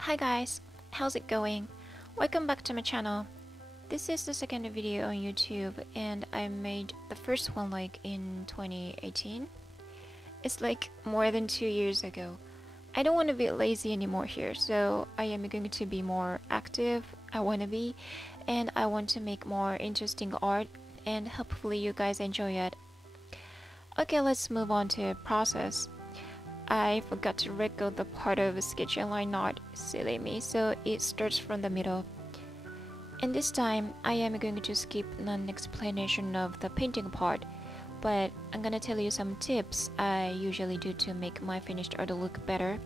Hi guys, how's it going? Welcome back to my channel. This is the second video on YouTube and I made the first one like in 2018. It's like more than 2 years ago. I don't want to be lazy anymore here, so I am going to be more active. I want to be, and I want to make more interesting art and hopefully you guys enjoy it. Okay, let's move on to process. I forgot to record the part of a sketch and line art, silly me, so it starts from the middle. And this time, I am going to skip non-explanation of the painting part, but I'm gonna tell you some tips I usually do to make my finished art look better.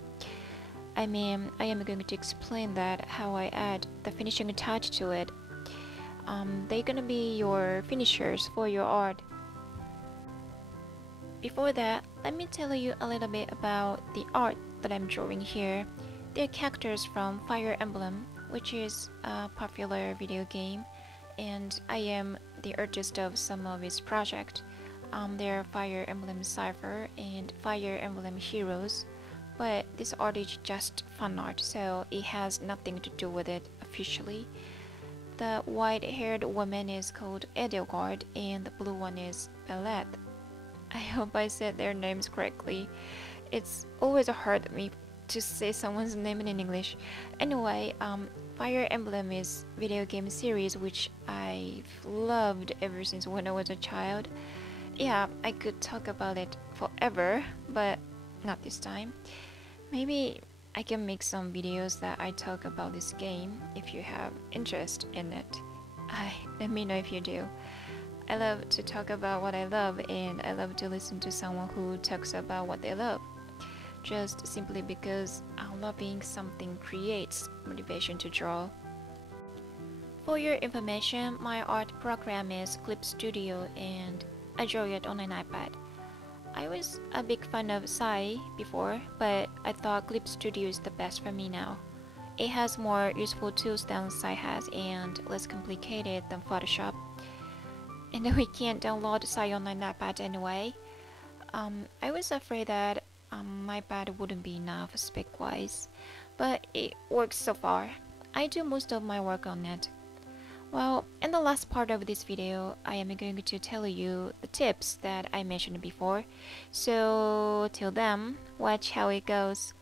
I mean, I am going to explain that how I add the finishing touch to it. They're gonna be your finishers for your art. Before that, let me tell you a little bit about the art that I'm drawing here. They're characters from Fire Emblem, which is a popular video game, and I am the artist of some of its projects. They're Fire Emblem Cipher and Fire Emblem Heroes, but this art is just fan art, so it has nothing to do with it officially. The white-haired woman is called Edelgard, and the blue one is Belette. I hope I said their names correctly. It's always hard for me to say someone's name in English. Anyway, Fire Emblem is video game series which I've loved ever since when I was a child. Yeah, I could talk about it forever, but not this time. Maybe I can make some videos that I talk about this game if you have interest in it. Let me know if you do. I love to talk about what I love and I love to listen to someone who talks about what they love. Just simply because loving something creates motivation to draw. For your information, my art program is Clip Studio and I draw it on an iPad. I was a big fan of Sai before, but I thought Clip Studio is the best for me now. It has more useful tools than Sai has and less complicated than Photoshop. And we can't download Sai on an iPad anyway. I was afraid that my iPad wouldn't be enough spec-wise, but it works so far. I do most of my work on it. Well, in the last part of this video, I am going to tell you the tips that I mentioned before. So till then, watch how it goes.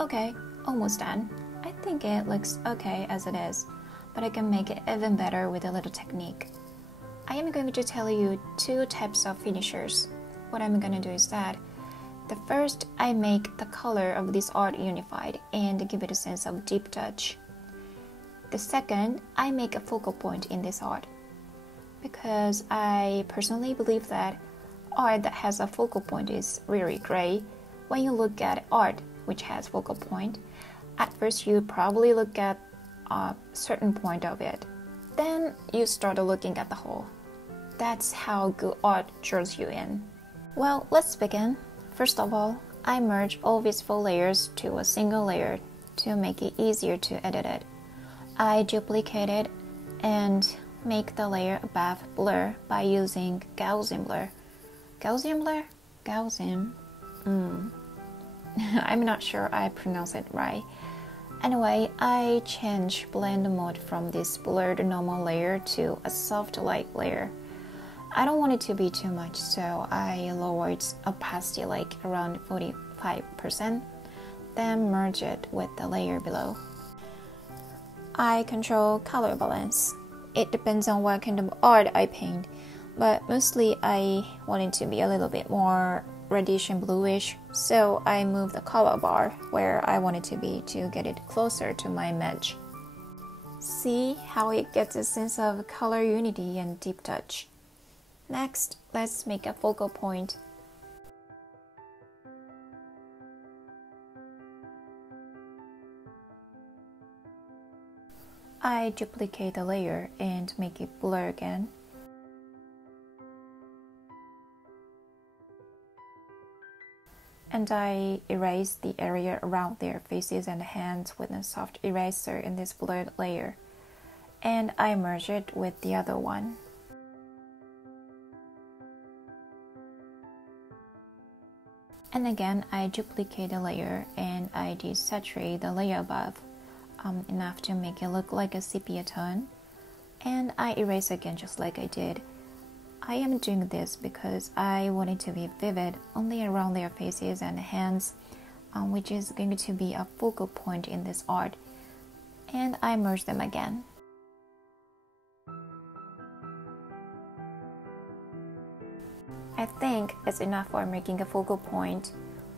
Okay, almost done. I think it looks okay as it is, but I can make it even better with a little technique. I am going to tell you two types of finishers. What I'm going to do is that the first, I make the color of this art unified and give it a sense of deep touch. The second, I make a focal point in this art, because I personally believe that art that has a focal point is really great. When you look at art which has focal point, at first you probably look at a certain point of it. Then you start looking at the whole. That's how good art draws you in. Well, let's begin. First of all, I merge all these 4 layers to a single layer to make it easier to edit it. I duplicate it and make the layer above blur by using Gaussian blur. Gaussian blur? Gaussian? I'm not sure I pronounce it right. Anyway, I change blend mode from this blurred normal layer to a soft light layer. I don't want it to be too much, so I lower its opacity like around 45%, then merge it with the layer below. I control color balance. It depends on what kind of art I paint, but mostly I want it to be a little bit more reddish and bluish, so I move the color bar where I want it to be to get it closer to my image. See how it gets a sense of color unity and deep touch. Next, let's make a focal point. I duplicate the layer and make it blur again. And I erase the area around their faces and hands with a soft eraser in this blurred layer. And I merge it with the other one. And again, I duplicate the layer and I desaturate the layer above enough to make it look like a sepia tone. And I erase again just like I did. I am doing this because I want it to be vivid only around their faces and hands, which is going to be a focal point in this art. And I merge them again. I think it's enough for making a focal point,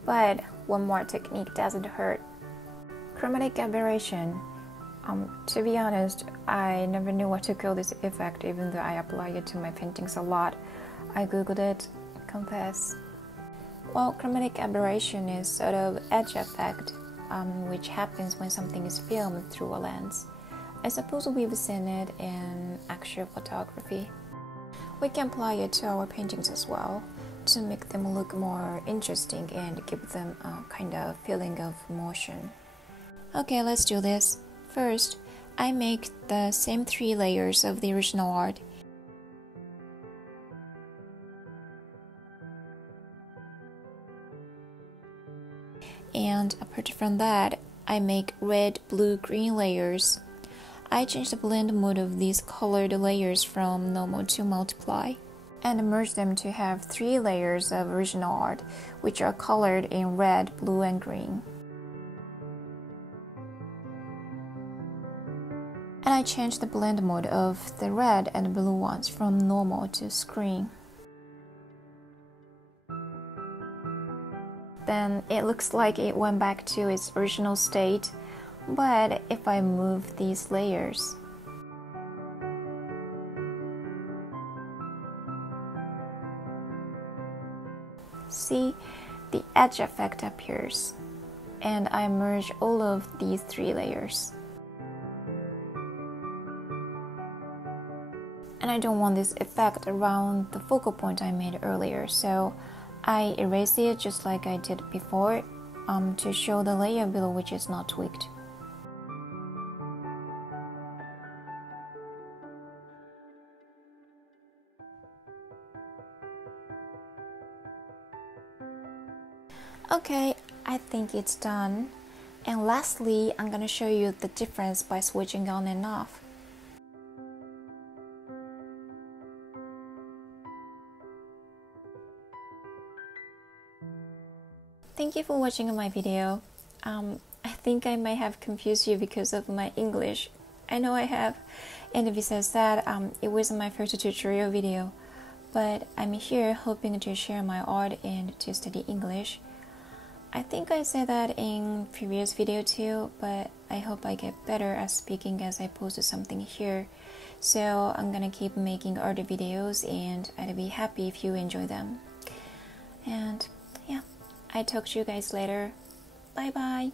but one more technique doesn't hurt. Chromatic aberration. To be honest, I never knew what to call this effect even though I apply it to my paintings a lot. I googled it, confess. Well, chromatic aberration is sort of edge effect, which happens when something is filmed through a lens. I suppose we've seen it in actual photography. We can apply it to our paintings as well to make them look more interesting and give them a kind of feeling of motion. Okay, let's do this. First, I make the same 3 layers of the original art. And apart from that, I make red, blue, green layers. I change the blend mode of these colored layers from normal to multiply and merge them to have 3 layers of original art, which are colored in red, blue, and green. And I change the blend mode of the red and blue ones from normal to screen. Then it looks like it went back to its original state, but if I move these layers, see, the edge effect appears, and I merge all of these 3 layers. And I don't want this effect around the focal point I made earlier, so I erase it just like I did before to show the layer below which is not tweaked. Okay, I think it's done. And lastly, I'm gonna show you the difference by switching on and off. Thank you for watching my video. think I might have confused you because of my English. I know I have. And besides that, it wasn't my first tutorial video, but I'm here hoping to share my art and to study English. I think I said that in previous video too, but I hope I get better at speaking as I post something here. So I'm gonna keep making art videos and I'd be happy if you enjoy them. And yeah, I talk to you guys later. Bye bye.